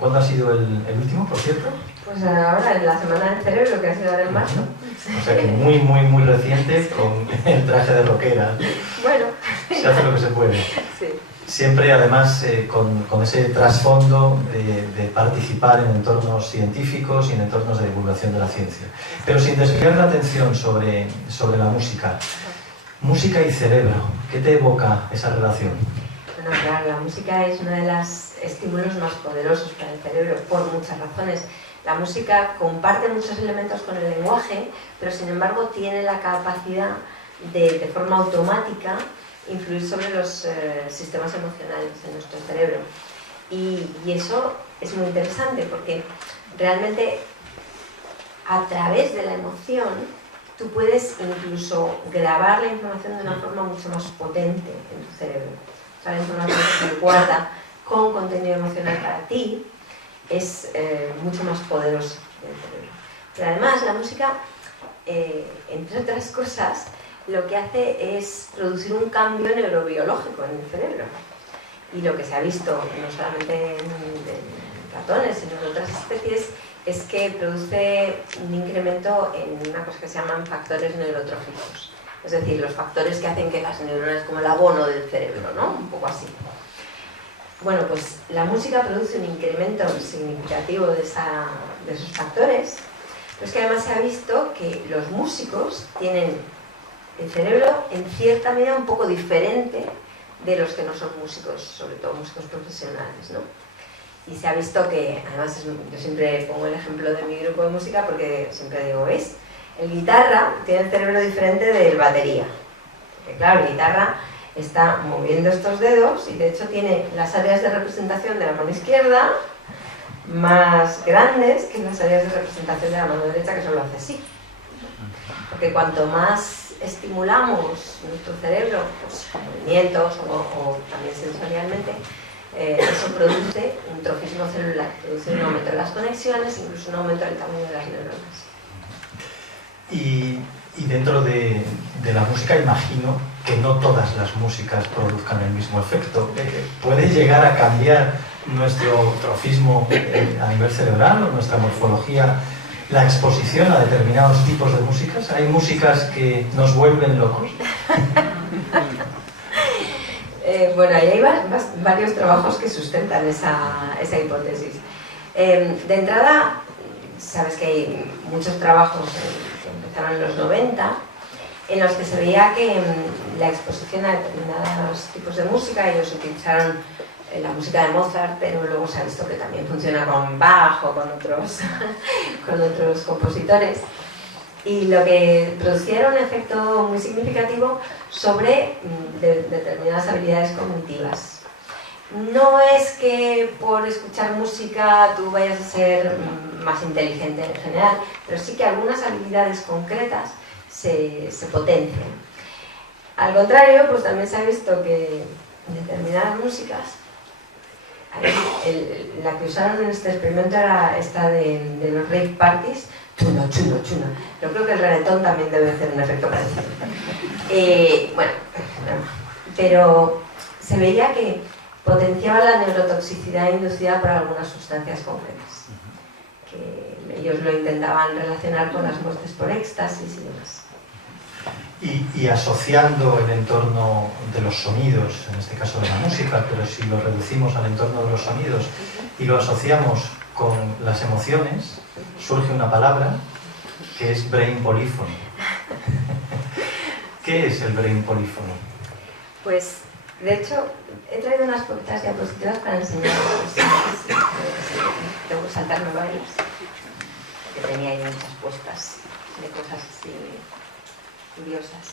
¿Cuándo ha sido el último, por cierto? Pues ahora, en la Semana del Cerebro, que ha sido ahora en marzo. O sea que muy, muy, muy reciente, con el traje de rockera. Bueno. Se hace lo que se puede. Sí. Siempre, además, con ese trasfondo de participar en entornos científicos y en entornos de divulgación de la ciencia. Pero sin desviar la atención sobre la música. Música y cerebro, ¿qué te evoca esa relación? Bueno, claro, la música es uno de los estímulos más poderosos para el cerebro, por muchas razones. La música comparte muchos elementos con el lenguaje, pero sin embargo tiene la capacidad de forma automática, influir sobre los sistemas emocionales en nuestro cerebro. Y eso es muy interesante porque realmente a través de la emoción tú puedes incluso grabar la información de una forma mucho más potente en tu cerebro. O sea, la información que se guarda con contenido emocional para ti es mucho más poderosa en el cerebro. Pero además la música, entre otras cosas, lo que hace es producir un cambio neurobiológico en el cerebro. Y lo que se ha visto, no solamente en ratones, sino en otras especies, es que produce un incremento en una cosa que se llaman factores neurotróficos. Es decir, los factores que hacen que las neuronas, como el abono del cerebro, ¿no? Un poco así. Bueno, pues la música produce un incremento significativo de esos factores, pero es que además se ha visto que los músicos tienen el cerebro en cierta medida un poco diferente de los que no son músicos, sobre todo músicos profesionales, ¿no? Y se ha visto que, además, yo siempre pongo el ejemplo de mi grupo de música porque siempre digo, ¿veis? El guitarra tiene el cerebro diferente del batería. Porque claro, el guitarra está moviendo estos dedos y de hecho tiene las áreas de representación de la mano izquierda más grandes que las áreas de representación de la mano derecha, que solo hace así. Porque cuanto más estimulamos nuestro cerebro, pues con movimientos o también sensorialmente, eso produce un trofismo celular, produce un aumento de las conexiones, incluso un aumento del tamaño de las neuronas. Y dentro de la música imagino que no todas las músicas produzcan el mismo efecto. ¿Puede llegar a cambiar nuestro trofismo a nivel cerebral o nuestra morfología la exposición a determinados tipos de músicas? ¿Hay músicas que nos vuelven locos? Bueno, ahí hay varios trabajos que sustentan esa hipótesis. De entrada, sabes que hay muchos trabajos que empezaron en los 90 en los que se veía que la exposición a determinados tipos de música, ellos utilizaron la música de Mozart, pero luego se ha visto que también funciona con Bach o con otros compositores, y lo que producía era un efecto muy significativo sobre determinadas habilidades cognitivas. No es que por escuchar música tú vayas a ser más inteligente en general, pero sí que algunas habilidades concretas se potencian. Al contrario, pues también se ha visto que determinadas músicas, la que usaron en este experimento era esta de los rave parties, chuno, chuno, chuno. Yo creo que el reggaetón también debe hacer un efecto parecido. Bueno, pero se veía que potenciaba la neurotoxicidad inducida por algunas sustancias concretas, que ellos lo intentaban relacionar con las muertes por éxtasis y demás. Y asociando el entorno de los sonidos, en este caso de la música, pero si lo reducimos al entorno de los sonidos y lo asociamos con las emociones, surge una palabra que es brain polyphony. ¿Qué es el brain polyphony? Pues, de hecho, he traído unas poquitas diapositivas para enseñaros. Tengo que saltarme varias, que tenía ahí muchas puestas de cosas así curiosas.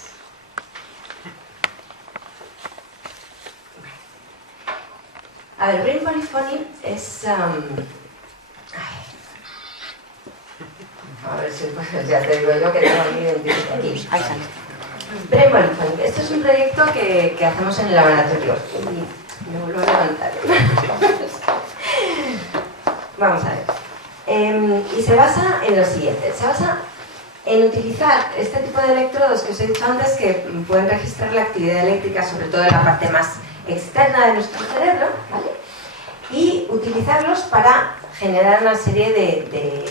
A ver, brain polyphony es... a ver si pues, ya te digo yo que tengo mi identidad aquí. Ahí sale. Brain polyphony. Esto es un proyecto que hacemos en el laboratorio. Y me vuelvo a levantar. Vamos a ver. Y se basa en lo siguiente. Se basa en utilizar este tipo de electrodos que os he dicho antes, que pueden registrar la actividad eléctrica, sobre todo en la parte más externa de nuestro cerebro, ¿vale? Y utilizarlos para generar una serie de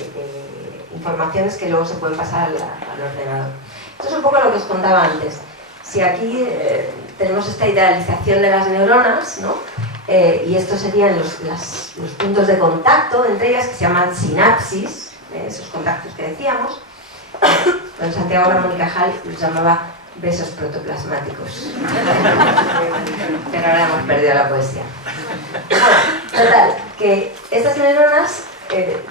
informaciones que luego se pueden pasar al ordenador. Esto es un poco lo que os contaba antes. Si aquí tenemos esta idealización de las neuronas, ¿no? Y estos serían los puntos de contacto entre ellas, que se llaman sinapsis, esos contactos que decíamos. Don Santiago Ramón y Cajal los llamaba besos protoplasmáticos. Pero ahora hemos perdido la poesía. Total, que estas neuronas,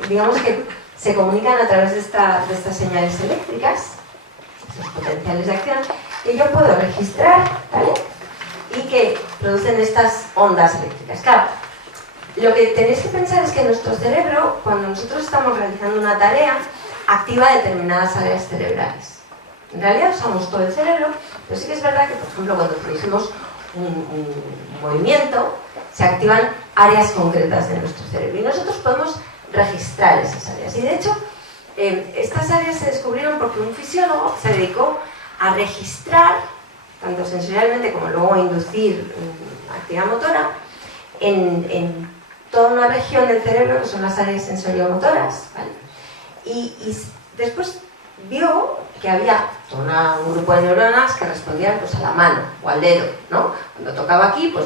digamos que se comunican a través de estas señales eléctricas, esos potenciales de acción, que yo puedo registrar, ¿vale? Y que producen estas ondas eléctricas. Claro, lo que tenéis que pensar es que nuestro cerebro, cuando nosotros estamos realizando una tarea, activa determinadas áreas cerebrales. En realidad usamos todo el cerebro, pero sí que es verdad que, por ejemplo, cuando producimos un movimiento, se activan áreas concretas de nuestro cerebro y nosotros podemos registrar esas áreas. Y de hecho, estas áreas se descubrieron porque un fisiólogo se dedicó a registrar, tanto sensorialmente como luego a inducir actividad motora, en toda una región del cerebro que son las áreas sensoriomotoras, ¿vale? Y después vio que había un grupo de neuronas que respondían pues, a la mano o al dedo, ¿no? Cuando tocaba aquí, pues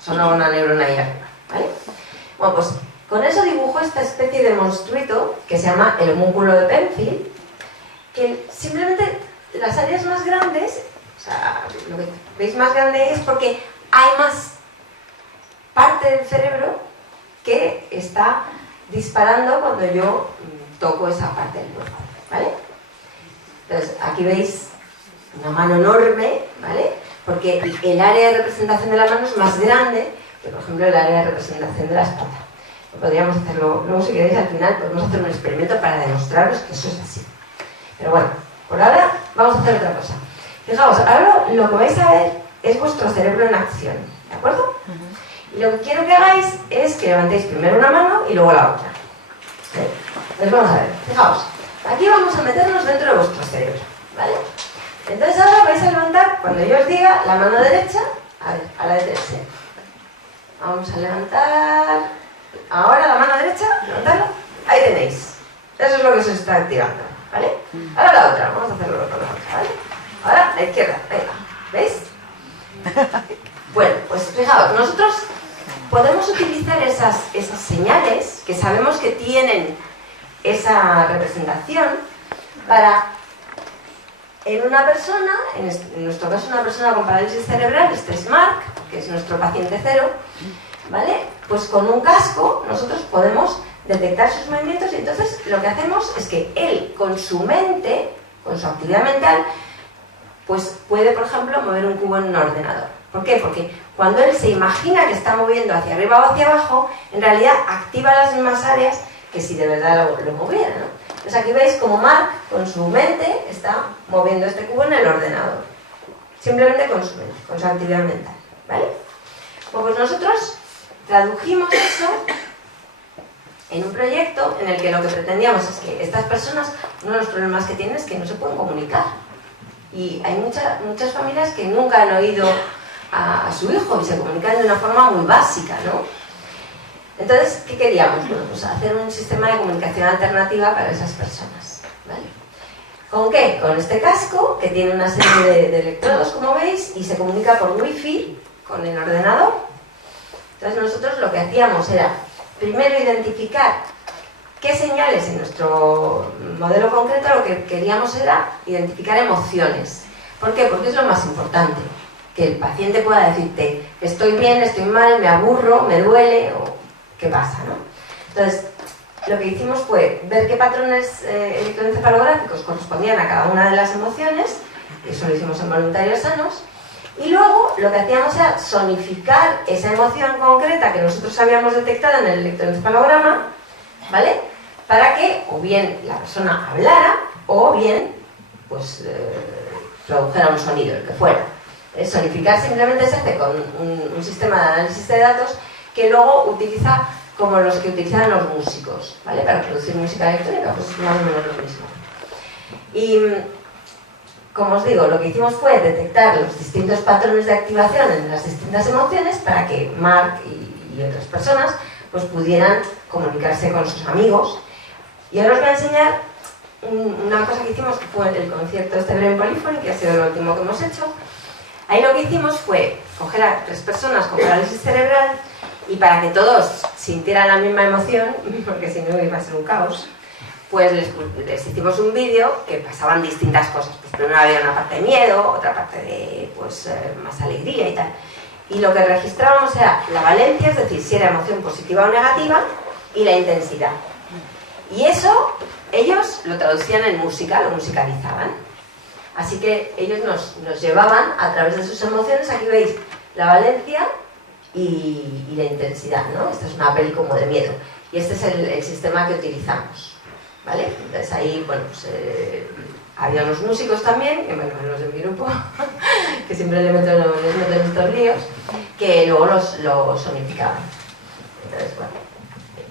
sonaba una neurona ahí arriba, ¿vale? Bueno, pues con eso dibujó esta especie de monstruito que se llama el homúnculo de Penfield, que simplemente las áreas más grandes, o sea, lo que veis más grande es porque hay más parte del cerebro que está disparando cuando yo toco esa parte del cuerpo, ¿vale? Entonces, aquí veis una mano enorme, ¿vale? Porque el área de representación de la mano es más grande que, por ejemplo, el área de representación de la espalda. Podríamos hacerlo, luego si queréis al final podemos hacer un experimento para demostraros que eso es así. Pero bueno, por ahora vamos a hacer otra cosa. Fijaos, ahora lo que vais a ver es vuestro cerebro en acción, ¿de acuerdo? Y lo que quiero que hagáis es que levantéis primero una mano y luego la otra. Pues vamos a ver, fijaos, aquí vamos a meternos dentro de vuestro cerebro, ¿vale? Entonces ahora vais a levantar, cuando yo os diga, la mano derecha, a la derecha. Vamos a levantar, ahora la mano derecha, levantarla, ahí tenéis. Eso es lo que se está activando, ¿vale? Ahora la otra, vamos a hacerlo con la otra, ¿vale? Ahora la izquierda, ahí va, ¿veis? Bueno, pues fijaos, nosotros podemos utilizar esas señales que sabemos que tienen esa representación para, en una persona, en nuestro caso una persona con parálisis cerebral, este es Mark, que es nuestro paciente cero, ¿vale? Pues con un casco nosotros podemos detectar sus movimientos y entonces lo que hacemos es que él, con su mente, con su actividad mental, pues puede, por ejemplo, mover un cubo en un ordenador. ¿Por qué? Porque cuando él se imagina que está moviendo hacia arriba o hacia abajo, en realidad activa las mismas áreas que si de verdad lo moviera, ¿no? Entonces aquí veis como Mark, con su mente, está moviendo este cubo en el ordenador. Simplemente con su mente, con su actividad mental, ¿vale? Pues nosotros tradujimos eso en un proyecto en el que lo que pretendíamos es que estas personas, uno de los problemas que tienen es que no se pueden comunicar. Y hay muchas familias que nunca han oído a su hijo y se comunican de una forma muy básica, ¿no? Entonces, ¿qué queríamos? Bueno, pues hacer un sistema de comunicación alternativa para esas personas, ¿vale? ¿Con qué? Con este casco, que tiene una serie de electrodos, como veis, y se comunica por wifi con el ordenador. Entonces nosotros lo que hacíamos era, primero identificar qué señales en nuestro modelo concreto, lo que queríamos era identificar emociones. ¿Por qué? Porque es lo más importante. Que el paciente pueda decirte, estoy bien, estoy mal, me aburro, me duele, o qué pasa, ¿no? Entonces, lo que hicimos fue ver qué patrones electroencefalográficos correspondían a cada una de las emociones, eso lo hicimos en voluntarios sanos, y luego lo que hacíamos era sonificar esa emoción concreta que nosotros habíamos detectado en el electroencefalograma, ¿vale? Para que o bien la persona hablara o bien pues produjera un sonido, el que fuera. Sonificar simplemente se hace con un sistema de análisis de datos que luego utiliza como los que utilizan los músicos, ¿vale? Para producir música electrónica, pues es más o menos lo mismo. Y como os digo, lo que hicimos fue detectar los distintos patrones de activación en las distintas emociones para que Mark y otras personas pues pudieran comunicarse con sus amigos. Y ahora os voy a enseñar una cosa que hicimos, que fue el concierto este Brain Polyphony, que ha sido lo último que hemos hecho. Ahí lo que hicimos fue coger a 3 personas con parálisis cerebral y para que todos sintieran la misma emoción, porque si no iba a ser un caos, pues les hicimos un vídeo que pasaban distintas cosas. Pues primero había una parte de miedo, otra parte de pues, más alegría y tal. Y lo que registrábamos era la valencia, es decir, si era emoción positiva o negativa, y la intensidad. Y eso ellos lo traducían en música, lo musicalizaban. Así que ellos nos llevaban a través de sus emociones. Aquí veis la valencia y la intensidad, ¿no? Esta es una peli como de miedo. Y este es el sistema que utilizamos, ¿vale? Entonces ahí, bueno, pues había unos músicos también, que bueno, los de mi grupo, que siempre les meto en estos líos, que luego lo sonificaban. Entonces, bueno,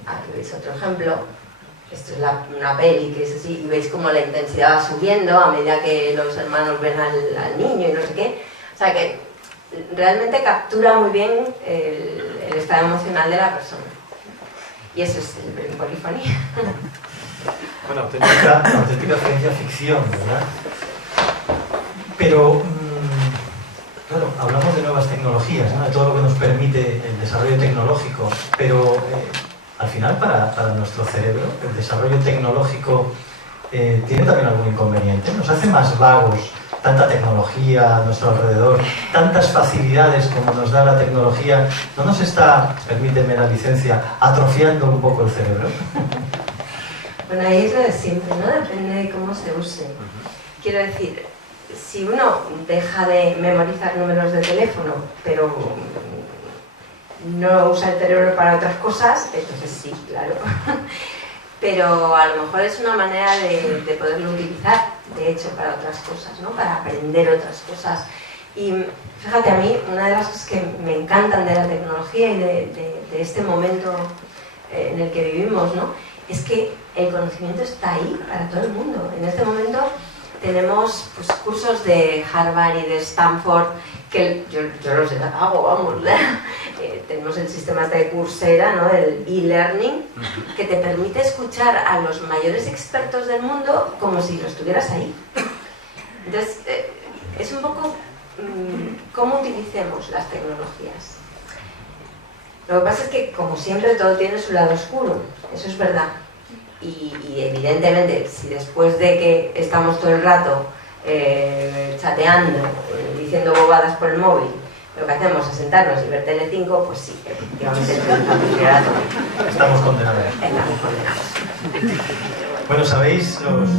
aquí veis otro ejemplo. Esto es una peli que es así, y veis cómo la intensidad va subiendo a medida que los hermanos ven al niño y no sé qué. O sea que realmente captura muy bien el estado emocional de la persona. Y eso es el Brain Polyphony. Bueno, auténtica ciencia ficción, ¿verdad? Pero, claro, hablamos de nuevas tecnologías, ¿no? De todo lo que nos permite el desarrollo tecnológico, pero al final para nuestro cerebro el desarrollo tecnológico tiene también algún inconveniente. Nos hace más vagos tanta tecnología a nuestro alrededor, tantas facilidades como nos da la tecnología. ¿No nos está, permíteme la licencia, atrofiando un poco el cerebro? Bueno, ahí es lo de siempre, ¿no? Depende de cómo se use. Quiero decir, si uno deja de memorizar números de teléfono, pero no usa el cerebro para otras cosas, entonces sí, claro. Pero a lo mejor es una manera de poderlo utilizar, de hecho, para otras cosas, ¿no? Para aprender otras cosas. Y fíjate, a mí, una de las cosas que me encantan de la tecnología y de este momento en el que vivimos, ¿no? Es que el conocimiento está ahí para todo el mundo. En este momento tenemos pues, cursos de Harvard y de Stanford que yo los hago, vamos. Tenemos el sistema de Coursera, ¿no? El e-learning, que te permite escuchar a los mayores expertos del mundo como si los tuvieras ahí. Entonces, es un poco cómo utilicemos las tecnologías. Lo que pasa es que, como siempre, todo tiene su lado oscuro, eso es verdad. Y evidentemente, si después de que estamos todo el rato chateando, diciendo bobadas por el móvil, lo que hacemos es sentarnos y ver Telecinco, pues sí, efectivamente estamos condenados. Estamos condenados. Bueno, ¿sabéis los...?